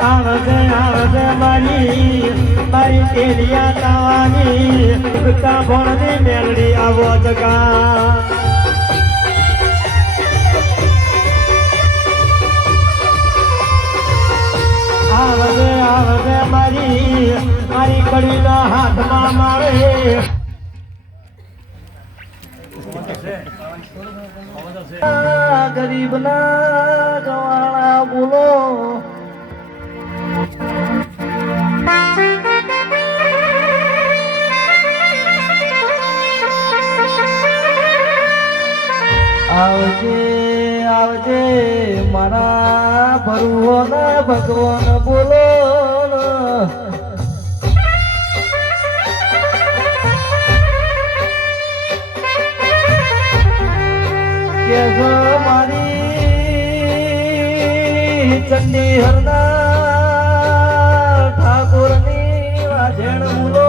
આવજે મારી મારી તેલિયા તાવાની ભણની મેલડી આવો જગા આવજે મારી મારી કડીના હાથમાં મારે ગરીબ ના ગવાળા બોલો આવજે મારા ભરવાના ભગવાન બોલો કે મારી ચંડી હરના ઠાકોરની વાજણ બોલો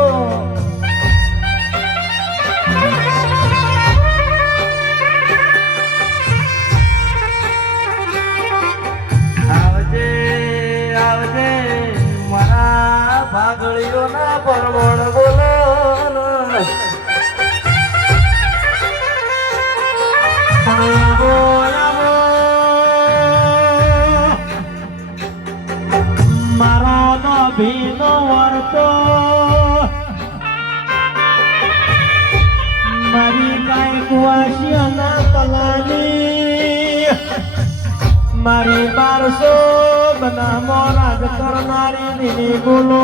ભાગળીઓના પરવણ બોલો મારો નો ભીનો વર્તો મારી કાંઈ કુવાશીઓના કલાની મારી 1200 બનામો રાજ કરનારી દીની બોલો